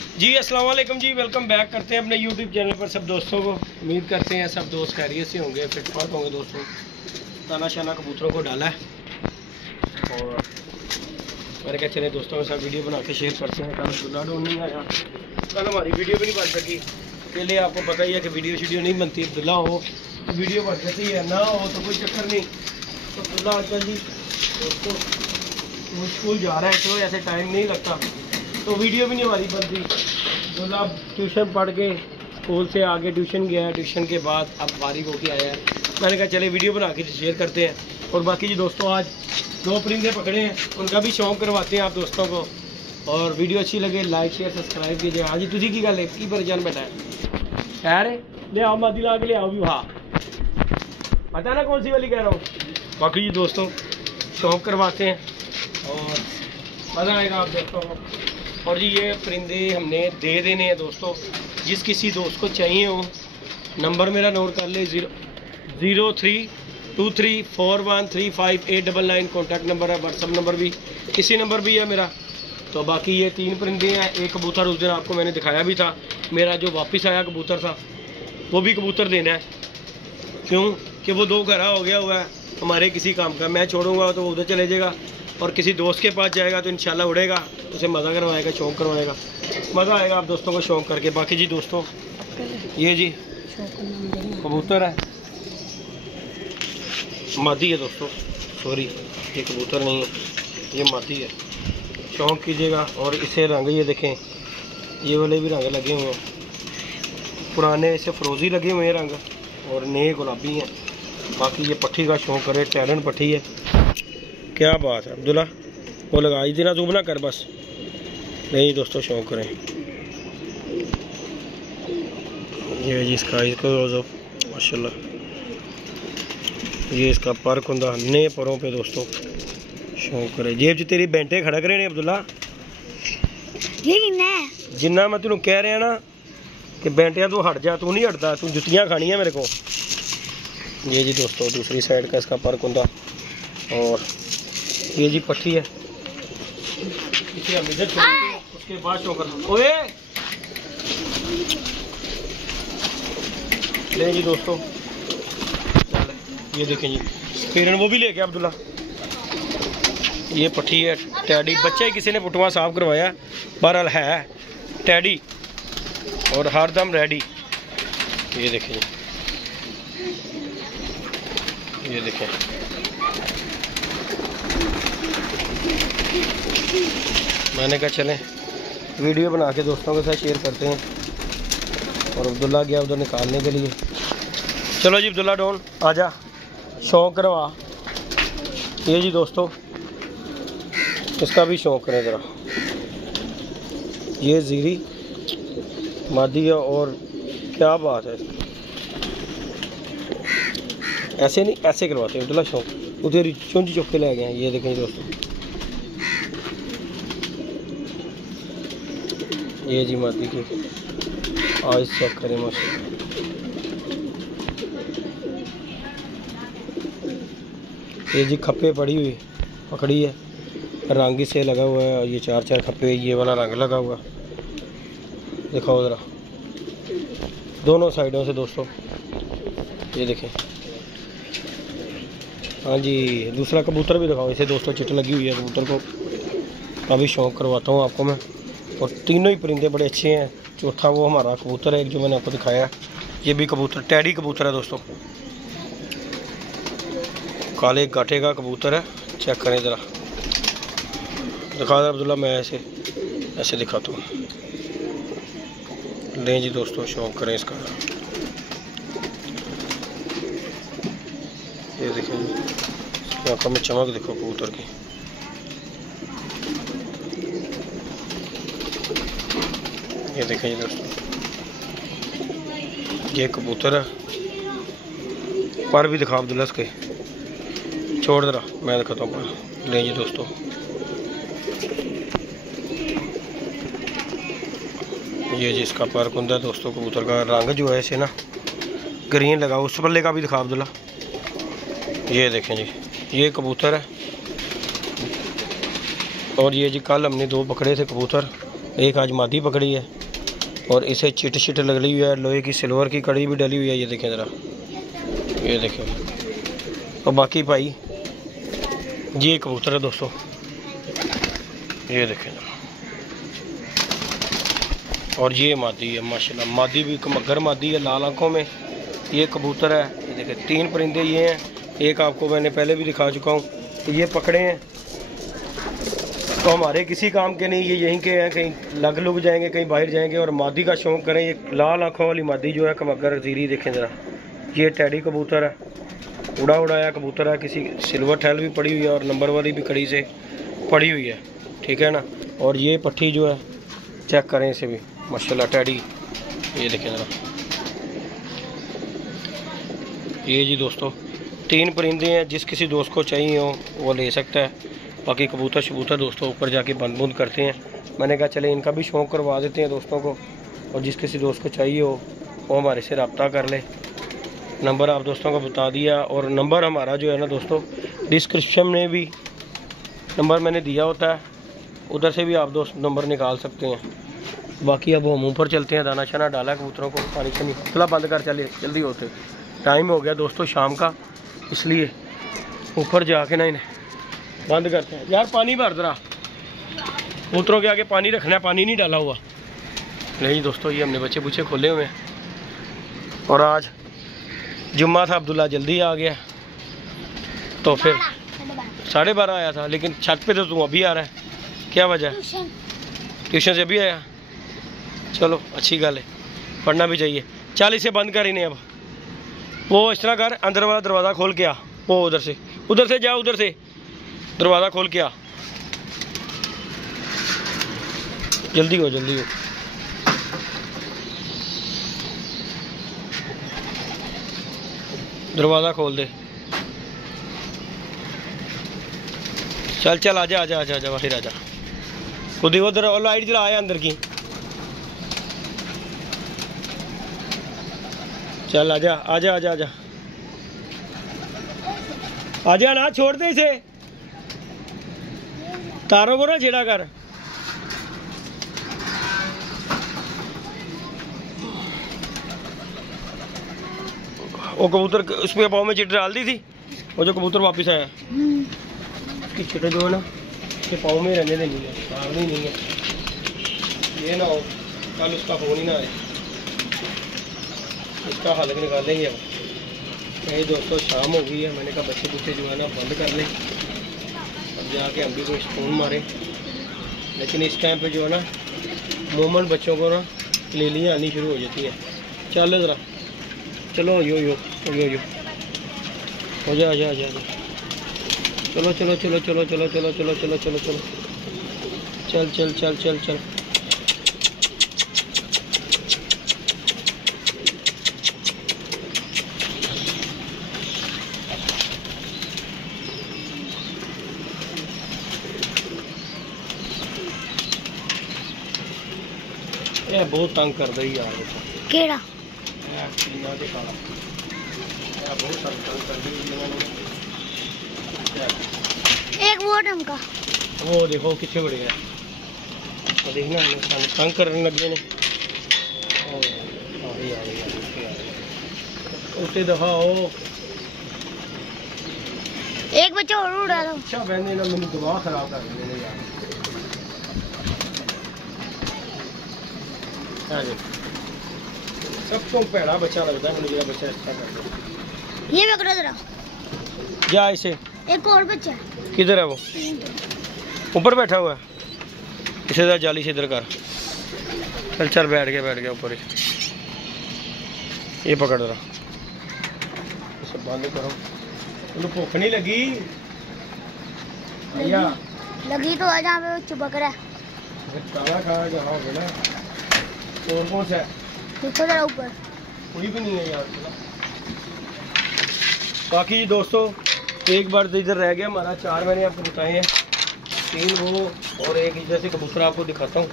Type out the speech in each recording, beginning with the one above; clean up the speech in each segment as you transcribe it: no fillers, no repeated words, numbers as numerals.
जी अस्सलाम वालेकुम जी, welcome back करते हैं अपने यूट्यूब चैनल पर सब दोस्तों को। उम्मीद करते हैं सब दोस्त खैरियत से होंगे, फिटफाट होंगे। दोस्तों ताना शाना कबूतरों को डाला है और मैंने कहा चले दोस्तों के साथ वीडियो बना के शेयर करते हैं। कल अब्दुल्ला डॉन नहीं आया, कल हमारी वीडियो भी नहीं बन सकी। के लिए आपको पता ही है कि वीडियो नहीं बनती। अब्दुल्ला हो तो वीडियो बन जाती है, ना हो तो कोई चक्कर नहीं। तो अब्दुल्ला आजकल जी दोस्तों वो स्कूल जा रहा है तो ऐसे टाइम नहीं लगता, तो वीडियो भी नहीं हमारी बनती। अब्दुल्ला ट्यूशन पढ़ के स्कूल से आगे ट्यूशन गया है, ट्यूशन के बाद अब फारिग होके आया है। मैंने कहा चले वीडियो बना के शेयर करते हैं। और बाकी जी दोस्तों आज 2 परिंदे पकड़े हैं, उनका भी शौक करवाते हैं आप दोस्तों को। और वीडियो अच्छी लगे लाइक शेयर सब्सक्राइब कीजिए। हाँ जी तुझी की गल है की परेशान बैठा है यार, ले आओ मादी ला के ले आओ भी। हाँ पता ना कौन सी वाली कह रहा हूँ। बाकी जी दोस्तों शौक करवाते हैं और मज़ा आएगा आप दोस्तों को। और जी ये परिंदे हमने दे देने हैं दोस्तों, जिस किसी दोस्त को चाहिए हो नंबर मेरा नोट कर ले 0323413589 कॉन्टैक्ट नंबर है। व्हाट्सअप नंबर भी इसी नंबर भी है मेरा। तो बाकी ये 3 परिंदे हैं। एक कबूतर उस दिन आपको मैंने दिखाया भी था, मेरा जो वापस आया कबूतर था वो भी कबूतर देना है। क्यों कि वो 2 घरा हो गया हुआ है हमारे किसी काम का। मैं छोड़ूंगा तो वो उधर चले जाएगा और किसी दोस्त के पास जाएगा तो इंशाल्लाह उड़ेगा, उसे मज़ा करवाएगा, शौक करवाएगा, मज़ा आएगा आप दोस्तों को शौक करके। बाकी जी दोस्तों ये जी कबूतर है, मादी है दोस्तों, सॉरी ये कबूतर नहीं है, ये मादी है। शौक कीजिएगा। और इसे रंग ये देखें, ये वाले भी रंग लगे हुए हैं, पुराने से फरोजी लगे हुए हैं रंग और नए गुलाबी हैं। बाकी ये पट्टी का शौक करे, टैलेंट पट्टी है। क्या बात है अब्दुल्ला, वो लगाई थी ना, जूम ना कर बस। नहीं दोस्तों शौक करें। ये जी इसका माशाल्लाह, ये इसका पर कुंदा नए परों पे दोस्तों शौक करे। जेब च तेरी बेंटे खड़ा करे ने अब्दुल्ला, जिन्ना मैं तेन कह रहा ना कि बेंटिया तू हट जा, तू नहीं हटता, तू जुतियाँ खानी है मेरे को। ये जी दोस्तों दूसरी साइड का इसका पर कुंदा और ये जी पट्टी है। इसे हम इधर छोड़ेंगे, उसके बाद शो करना। ओए ले जी दोस्तों, ये देखें जी पेरन वो भी ले गया अब्दुल्ला। ये पट्टी है टैडी, बच्चा ही किसी ने पुटवा साफ करवाया, बहरहाल है टैडी और हरदम रेडी। ये देखें जी, ये देखें मैंने कहा चलें वीडियो बना के दोस्तों के साथ शेयर करते हैं। और अब्दुल्ला गया उधर निकालने के लिए। चलो जी अब्दुल्ला डॉन आजा, शौक करवा। ये जी दोस्तों इसका भी शौक करें ज़रा। ये जीरी मादी है और क्या बात है, ऐसे नहीं ऐसे करवाते हैं अब्दुल्ला शौक, उधर चुंझ चुप के ले गए हैं। ये देखें दोस्तों, ये जी मादी की आज चेक करें माशाल्लाह। ये जी खप्पे पड़ी हुई पकड़ी है, रंग से लगा हुआ है। और ये 4 खप्पे, ये वाला रंग लगा हुआ, दिखाओ ज़रा दोनों साइडों से दोस्तों। ये देखें। हाँ जी दूसरा कबूतर भी दिखाओ इसे दोस्तों, चिट लगी हुई है कबूतर को, काफ़ी शौक करवाता हूँ आपको मैं। और तीनों ही परिंदे बड़े अच्छे हैं। चौथा वो हमारा कबूतर है एक जो मैंने आपको दिखाया, ये भी कबूतर टैडी कबूतर है दोस्तों, काले गाठे का कबूतर है। चेक करें ज़रा, दिखा दे अब्दुल्ला, मैं ऐसे दिखाता हूँ। लें जी दोस्तों शौक करें इसका। ये देखें इसकी आँखों में चमक देखो कबूतर की। ये देखें जी दोस्तों, ये कबूतर है। पर भी दिखा अब्दुल्ला इसके, छोड़ दे रहा मैं दिखाता हूँ पर। ले जी दोस्तों, ये जी इसका पर कुंदा है दोस्तों। कबूतर का रंग जो है इसे ना ग्रीन लगा, उस बल्ले का भी दिखा अब्दुल्ला। ये देखें जी ये कबूतर है। और ये जी कल हमने 2 पकड़े थे कबूतर, एक आज मादी पकड़ी है और इसे चिट चिट लगी हुई है, लोहे की सिल्वर की कड़ी भी डली हुई है। ये देखें ज़रा, ये देखें। और बाकी भाई ये कबूतर है दोस्तों, ये देखें। और ये मादी है माशाल्लाह, मादी भी मगर मादी है, लाल आंखों में ये कबूतर है। ये देखें 3 परिंदे ये हैं, एक आपको मैंने पहले भी दिखा चुका हूँ। ये पकड़े हैं तो हमारे किसी काम के नहीं, ये यहीं के हैं, कहीं लग लुग जाएंगे, कहीं बाहर जाएंगे। और मादी का शौक़ करें, ये लाल आंखों वाली मादी जो है कमगर जीरी देखें ज़रा। ये टैडी कबूतर है, उड़ा उड़ाया कबूतर है, किसी सिल्वर ठैल भी पड़ी हुई है और नंबर वाली भी कड़ी से पड़ी हुई है, ठीक है ना। और ये पट्टी जो है चेक करें इसे भी माशाल्लाह टैडी, ये देखें ज़रा। ये जी दोस्तों 3 परिंदे हैं, जिस किसी दोस्त को चाहिए हो वो ले सकता है। बाकी कबूतर शबूतर दोस्तों ऊपर जाके बंद बुंद करते हैं। मैंने कहा चले इनका भी शौक़ करवा देते हैं दोस्तों को, और जिस किसी दोस्त को चाहिए हो वो हमारे से रब्ता कर ले। नंबर आप दोस्तों को बता दिया, और नंबर हमारा जो है ना दोस्तों डिस्क्रिप्शन में भी नंबर मैंने दिया होता है, उधर से भी आप दोस्त नंबर निकाल सकते हैं। बाकी अब हम ऊपर चलते हैं, दाना शाना डाला कबूतरों को, पानी शानी खुला बंद कर चले जल्दी होते, टाइम हो गया दोस्तों शाम का, इसलिए ऊपर जाके ना इन्हें बंद करते हैं। यार पानी भर जरा, कबूतरों के आगे पानी रखना है, पानी नहीं डाला हुआ। नहीं दोस्तों ये हमने बच्चे बुच्चे खोले हुए हैं, और आज जुम्मा था, अब्दुल्ला जल्दी आ गया, तो फिर 12:30 आया था। लेकिन छत पे तो तू अभी आ रहा है, क्या वजह? ट्यूशन से अभी आया, चलो अच्छी गल है, पढ़ना भी चाहिए। चल इसे बंद कर इन्हें अब, वो इस तरह कर, अंदर वाला दरवाज़ा खोल के आ, वो उधर से जा, उधर से दरवाज़ा खोल के आ, जल्दी हो जल्दी हो। दरवाज़ा खोल दे, चल चल आजा आजा आजा आजा बाहर आजा, खुद ही उधर लाइट जला आया अंदर की, चल आजा आजा आजा आजा आजा ना, छोड़ दे इसे, तारों को ना छेड़ा कर। वो कबूतर उसमें पाँव में चिट डाल दी थी, वो जो कबूतर वापस आया उसकी चिटें जो है ना उसके पाँव में रहने देनी है, मारनी नहीं है। ये ना हो कल उसका फोन ही ना आए, इसका हल निकालेंगे अब। यही दोस्तों शाम हो गई है, मैंने कहा बच्चे बुच्चे जो है ना बंद कर लें, अब जाके हम भी कोई फोन मारे। लेकिन इस टाइम पे जो है ना मोमन बच्चों को ना लेलियाँ आनी शुरू हो जाती है। चल ज़रा चलो, यो यो यो यो हो जा जा जा, चलो चलो चलो चलो चलो चलो चलो चलो चलो चलो चल चल चल चल चल। ये बहुत तंग कर रही यार, केड़ा एक वो ढंग का, वो देखो कितने बड़े हैं, तो देखना तंग करने लगे ने। उसे दिखाओ, एक बच्चा और उड़ा दो। अच्छा बहने ना मेरी दिमाग खराब कर देने यार। सबको पहला बच्चा लगता है मुझे, बच्चा अच्छा करता है। ये पकड़ो जरा, जा इसे। एक और बच्चा किधर है वो? ऊपर बैठा हुआ है, इसे जरा जाली से इधर कर, चल चल बैठ गया ऊपर ही। ये पकड़ जरा, इसे बंद करो, तुम्हें भूख नहीं लगी? लगी तो है, जहाँ पे वो चिपक रहा है। खाना खा जहाँ हो ना, और कौन सा है? देखो जरा ऊपर, कोई भी नहीं है यार। बाकी जी दोस्तों एक बार तो इधर रह गया हमारा, 4 मैंने आपको बताए हैं, 3 वो और एक इधर से कबूतर आपको दिखाता हूँ।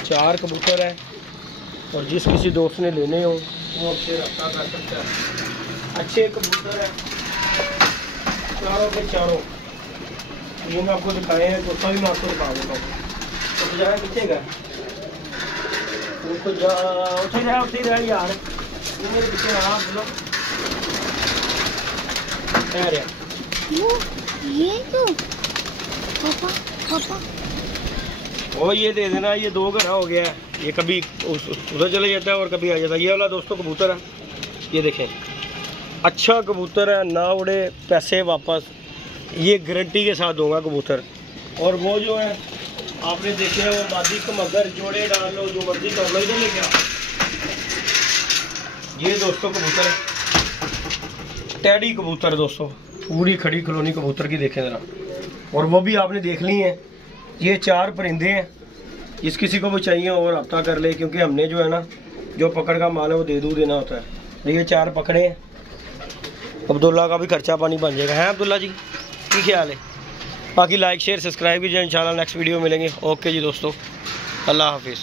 4 कबूतर है, और जिस किसी दोस्त ने लेने हो वो आपसे रब्ता कर सकता है। अच्छे कबूतर है चारों के चारों, ये मैं आपको दिखाए हैं, चौथा भी मैं आपको दिखा देता हूँ। तो जाए पीछे का रुक जा, उठे रह यार, तू मेरे पीछे आ बोलो। अरे ये क्यों पापा पापा? ओ ये दे देना, ये 2 घड़ा हो गया है, ये कभी उधर चले जाता है और कभी आ जाता है। ये वाला दोस्तों कबूतर है, ये देखें, अच्छा कबूतर है, ना उड़े पैसे वापस, ये गारंटी के साथ दूंगा कबूतर। और वो जो है आपने देखे वो मादी को मगर जोड़े डाल लो, जो मर्जी कर लो, इधर लेके आओ। ये दोस्तों कबूतर है, टैडी कबूतर दोस्तों, पूरी खड़ी कॉलोनी कबूतर की देखें ज़रा। और वो भी आपने देख ली हैं, ये 4 परिंदे हैं। जिस किसी को भी चाहिए और रब्ता कर ले, क्योंकि हमने जो है ना, जो पकड़ का माल है वो दे दूँ देना होता है। तो ये 4 पकड़े हैं, अब्दुल्ला का भी खर्चा पानी बन जाएगा। है अब्दुल्ला जी, क्या ख्याल है? बाकी लाइक शेयर सब्सक्राइब कीजिए, इंशाल्लाह नेक्स्ट वीडियो मिलेंगे। ओके जी दोस्तों, अल्लाह हाफिज़।